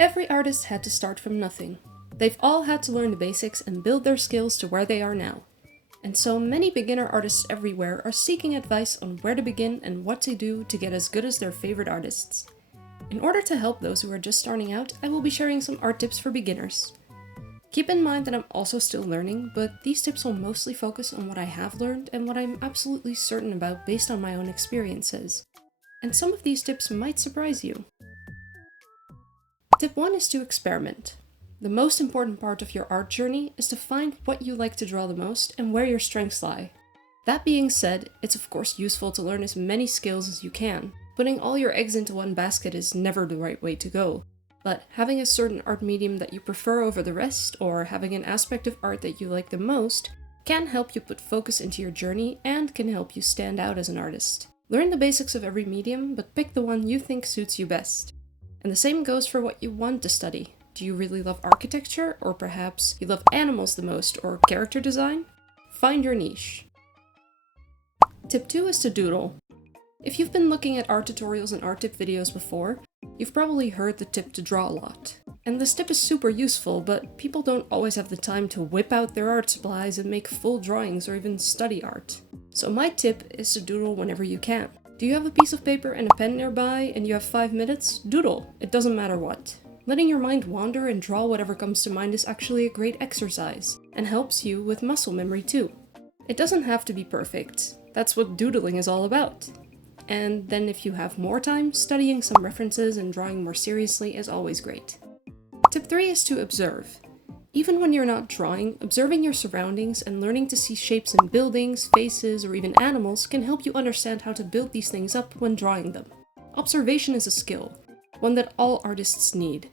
Every artist had to start from nothing. They've all had to learn the basics and build their skills to where they are now. And so many beginner artists everywhere are seeking advice on where to begin and what to do to get as good as their favorite artists. In order to help those who are just starting out, I will be sharing some art tips for beginners. Keep in mind that I'm also still learning, but these tips will mostly focus on what I have learned and what I'm absolutely certain about based on my own experiences. And some of these tips might surprise you. Tip 1 is to experiment. The most important part of your art journey is to find what you like to draw the most and where your strengths lie. That being said, it's of course useful to learn as many skills as you can. Putting all your eggs into one basket is never the right way to go. But having a certain art medium that you prefer over the rest, or having an aspect of art that you like the most, can help you put focus into your journey and can help you stand out as an artist. Learn the basics of every medium, but pick the one you think suits you best. And the same goes for what you want to study. Do you really love architecture, or perhaps you love animals the most, or character design? Find your niche. Tip 2 is to doodle. If you've been looking at art tutorials and art tip videos before, you've probably heard the tip to draw a lot. And this tip is super useful, but people don't always have the time to whip out their art supplies and make full drawings or even study art. So my tip is to doodle whenever you can. Do you have a piece of paper and a pen nearby and you have 5 minutes? Doodle. It doesn't matter what. Letting your mind wander and draw whatever comes to mind is actually a great exercise, and helps you with muscle memory too. It doesn't have to be perfect. That's what doodling is all about. And then if you have more time, studying some references and drawing more seriously is always great. Tip 3 is to observe. Even when you're not drawing, observing your surroundings and learning to see shapes in buildings, faces, or even animals can help you understand how to build these things up when drawing them. Observation is a skill, one that all artists need.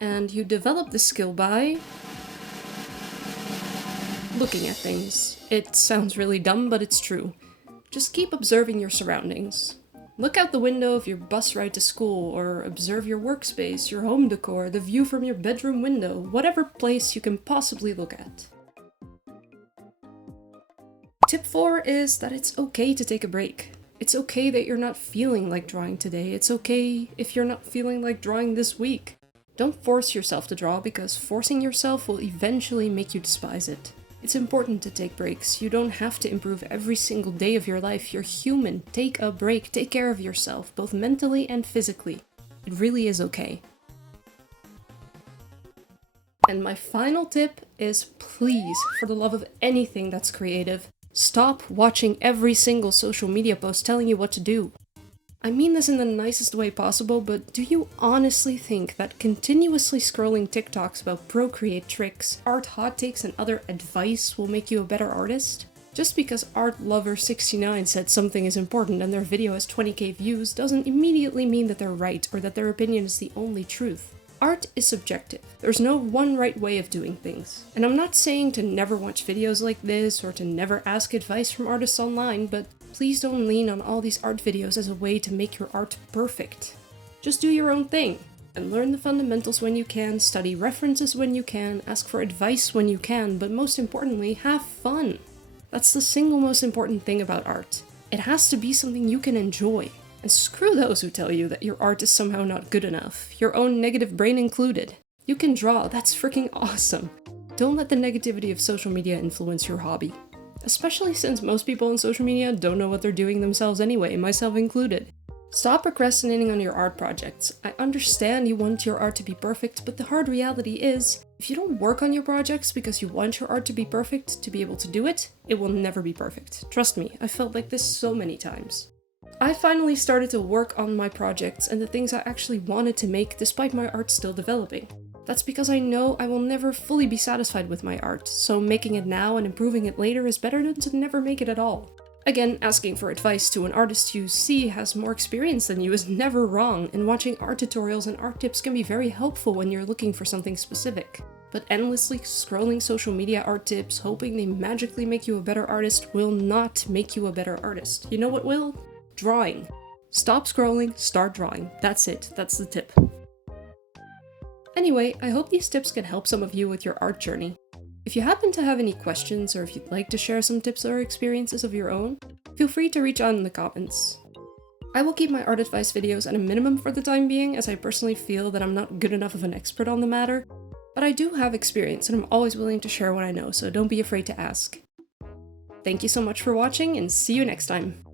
And you develop this skill by looking at things. It sounds really dumb, but it's true. Just keep observing your surroundings. Look out the window of your bus ride to school, or observe your workspace, your home decor, the view from your bedroom window, whatever place you can possibly look at. Tip 4 is that it's okay to take a break. It's okay that you're not feeling like drawing today. It's okay if you're not feeling like drawing this week. Don't force yourself to draw, because forcing yourself will eventually make you despise it. It's important to take breaks. You don't have to improve every single day of your life. You're human. Take a break. Take care of yourself, both mentally and physically. It really is okay. And my final tip is, please, for the love of anything that's creative, stop watching every single social media post telling you what to do. I mean this in the nicest way possible, but do you honestly think that continuously scrolling TikToks about Procreate tricks, art hot takes, and other advice will make you a better artist? Just because Art Lover 69 said something is important and their video has 20k views doesn't immediately mean that they're right or that their opinion is the only truth. Art is subjective. There's no one right way of doing things. And I'm not saying to never watch videos like this or to never ask advice from artists online, but please don't lean on all these art videos as a way to make your art perfect. Just do your own thing, and learn the fundamentals when you can, study references when you can, ask for advice when you can, but most importantly, have fun. That's the single most important thing about art. It has to be something you can enjoy. And screw those who tell you that your art is somehow not good enough, your own negative brain included. You can draw, that's freaking awesome. Don't let the negativity of social media influence your hobby. Especially since most people on social media don't know what they're doing themselves anyway, myself included. Stop procrastinating on your art projects. I understand you want your art to be perfect, but the hard reality is, if you don't work on your projects because you want your art to be perfect to be able to do it, it will never be perfect. Trust me, I felt like this so many times. I finally started to work on my projects and the things I actually wanted to make despite my art still developing. That's because I know I will never fully be satisfied with my art, so making it now and improving it later is better than to never make it at all. Again, asking for advice to an artist you see has more experience than you is never wrong, and watching art tutorials and art tips can be very helpful when you're looking for something specific. But endlessly scrolling social media art tips, hoping they magically make you a better artist, will not make you a better artist. You know what will? Drawing. Stop scrolling, start drawing. That's it. That's the tip. Anyway, I hope these tips can help some of you with your art journey. If you happen to have any questions or if you'd like to share some tips or experiences of your own, feel free to reach out in the comments. I will keep my art advice videos at a minimum for the time being, as I personally feel that I'm not good enough of an expert on the matter, but I do have experience and I'm always willing to share what I know, so don't be afraid to ask. Thank you so much for watching, and see you next time!